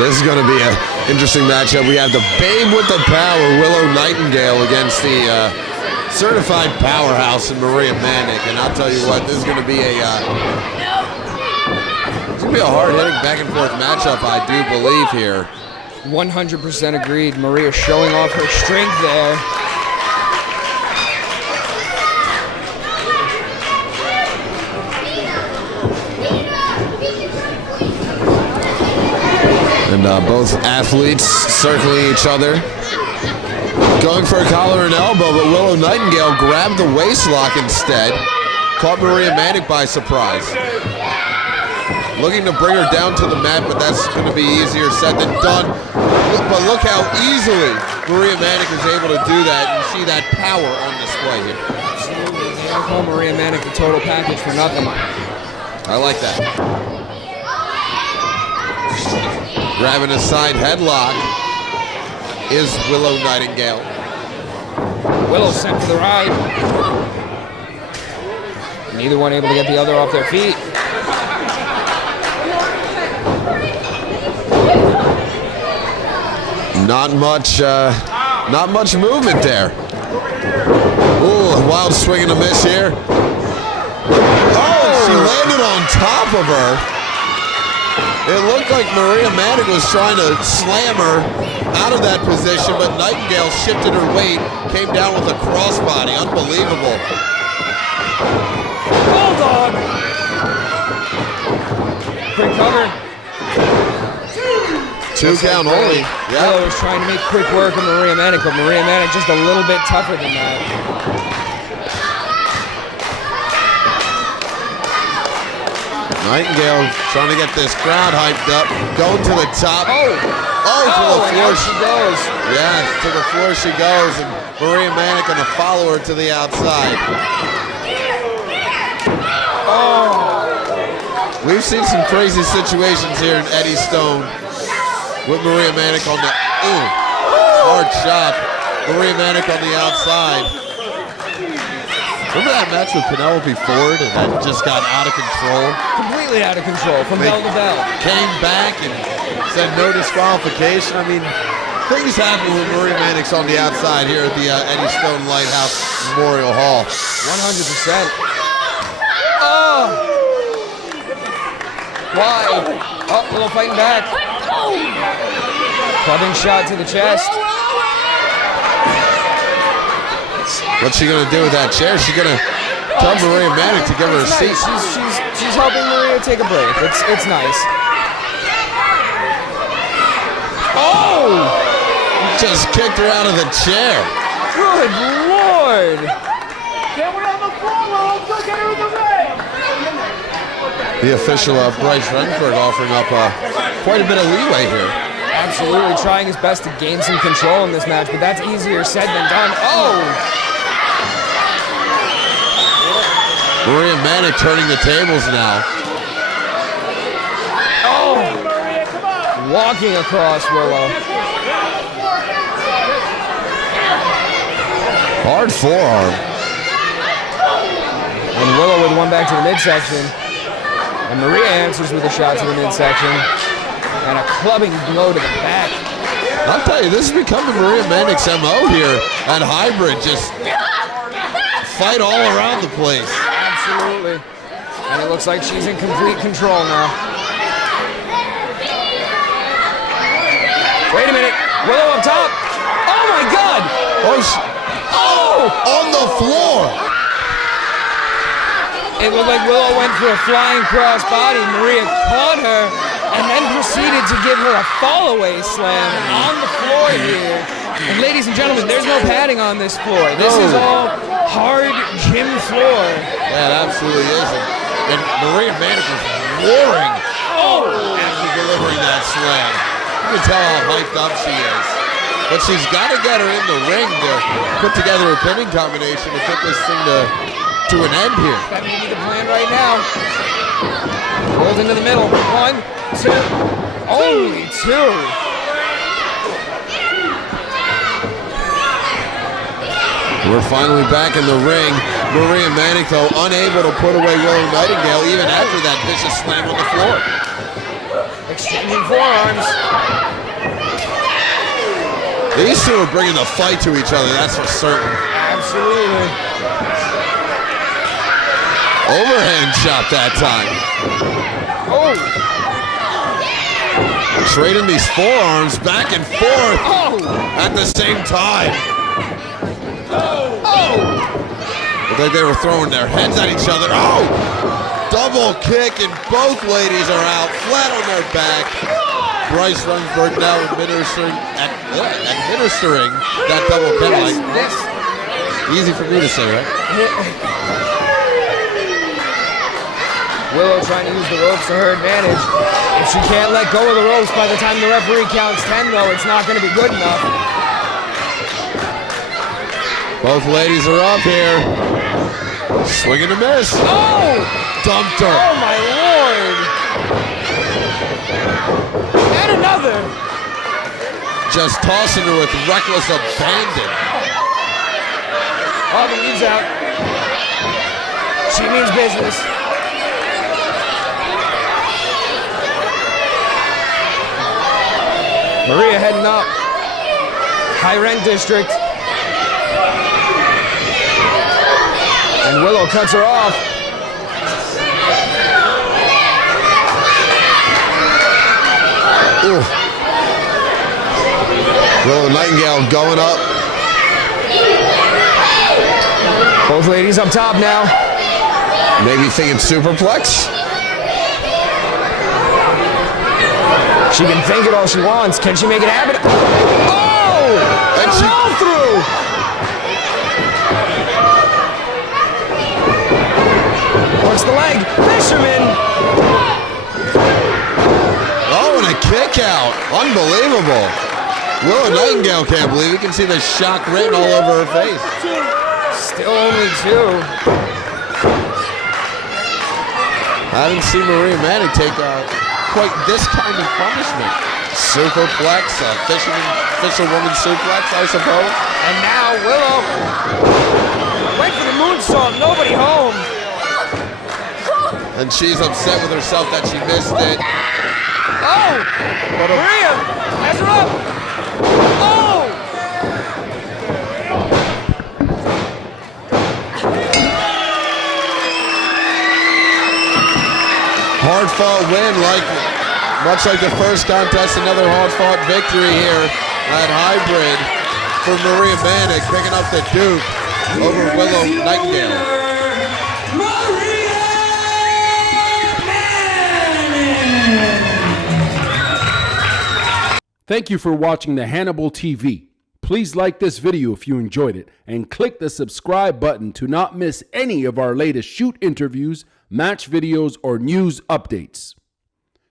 This is going to be an interesting matchup. We have the Babe with the power, Willow Nightingale, against the certified powerhouse in Maria Manic. And I'll tell you what, this is going to be a hard-hitting back-and-forth matchup, I do believe here. 100% agreed. Maria showing off her strength there. And both athletes circling each other, going for a collar and elbow, but Willow Nightingale grabbed the waist lock instead, caught Maria Manic by surprise. Looking to bring her down to the mat, but that's going to be easier said than done. But look how easily Maria Manic is able to do that, and see that power on display here. Absolutely. They don't call Maria Manic the total package for nothing. I like that. Grabbing a side headlock is Willow Nightingale. Willow sent for the ride. Neither one able to get the other off their feet. Not much movement there. Ooh, a wild swing and a miss here. Oh, she landed on top of her. It looked like Maria Manic was trying to slam her out of that position, but Nightingale shifted her weight, came down with a crossbody. Unbelievable. Hold on. Quick cover. Two count only. Yeah. Willow was trying to make quick work of Maria Manic, but Maria Manic just a little bit tougher than that. Nightingale trying to get this crowd hyped up, going to the top. To the floor she goes. Yeah, to the floor she goes, and Maria Manic gonna follow her to the outside. We've seen some crazy situations here in Eddie Stone with Maria Manic on the hard shot. Maria Manic on the outside. Remember that match with Penelope Ford and that just got out of control? Completely out of control from bell to bell. Came back and said no disqualification. I mean, things happen when Maria Manic's on the outside here at the Eddie Stone Lighthouse Memorial Hall. 100%. Oh! Why? Oh, a little fighting back. Clubbing shot to the chest. What's she gonna do with that chair? She's gonna tell Maria Manic to give her a seat. She's helping Maria take a break. It's nice. Oh! Just kicked her out of the chair. Good Lord! Get her on the floor, Willow. Go get her in the ring. The official Bryce Renford offering up quite a bit of leeway here. Absolutely trying his best to gain some control in this match, but that's easier said than done. Oh! Maria Manic turning the tables now. Oh! Walking across Willow. Hard forearm. And Willow with one back to the midsection. And Maria answers with a shot to the midsection. And a clubbing blow to the back. I'll tell you, this is becoming Maria Manic's MO here at Hybrid. Just fight all around the place. Absolutely. And it looks like she's in complete control now. Wait a minute. Willow up top. Oh my God. On the floor. It looked like Willow went for a flying cross body. Maria caught her and then proceeded to give her a fall-away slam on the floor here. And ladies and gentlemen, there's no padding on this floor. This is all hard gym floor. Yeah, it absolutely is. And Maria Manic was roaring after delivering that slam. You can tell how hyped up she is. But she's got to get her in the ring to put together a pinning combination to put this thing to an end here. That may be the plan right now. Rolls into the middle. 1, 2. Only 2. We're finally back in the ring. Maria Manic, though, unable to put away Willow Nightingale even after that vicious slam on the floor. Exchanging forearms. These two are bringing the fight to each other, that's for certain. Absolutely. Overhand shot that time. Oh. Trading these forearms back and forth at the same time. Looked like they were throwing their heads at each other. Oh! Double kick, and both ladies are out, flat on their back. Bryce Runsberg now administering that double kick. Yes. Easy for me to say, right? Willow trying to use the ropes to her advantage. If she can't let go of the ropes by the time the referee counts 10, though, it's not going to be good enough. Both ladies are up here. Swing and a miss. Oh! Dumped her. Oh, my Lord. And another. Just tossing her with reckless abandon. Oh, the leaves out. She means business. Maria heading up. High rank district. And Willow cuts her off. Ooh. Willow Nightingale going up. Both ladies up top now. Maybe thinking superplex. She can think it all she wants. Can she make it happen? Oh! And she roll through! What's the leg? Fisherman! Oh, and a kick out. Unbelievable. Willow Nightingale can't believe it. You can see the shock written all over her face. Still only two. I haven't seen Maria Manic take quite this kind of punishment. Superplex, fisherwoman suplex, I suppose. And now Willow went for the moonsault, nobody home. And she's upset with herself that she missed it. Oh! Maria has her up. Oh! Hard-fought win, much like the first contest, another hard-fought victory here at Hybrid for Maria Manic, picking up the Duke over Willow Nightingale. Thank you for watching the Hannibal TV. Please like this video if you enjoyed it and click the subscribe button to not miss any of our latest shoot interviews, match videos, or news updates.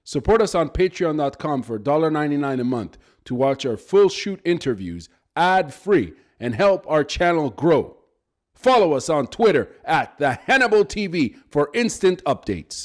Support us on patreon.com for $1.99 a month to watch our full shoot interviews ad-free and help our channel grow. Follow us on Twitter at the Hannibal TV for instant updates.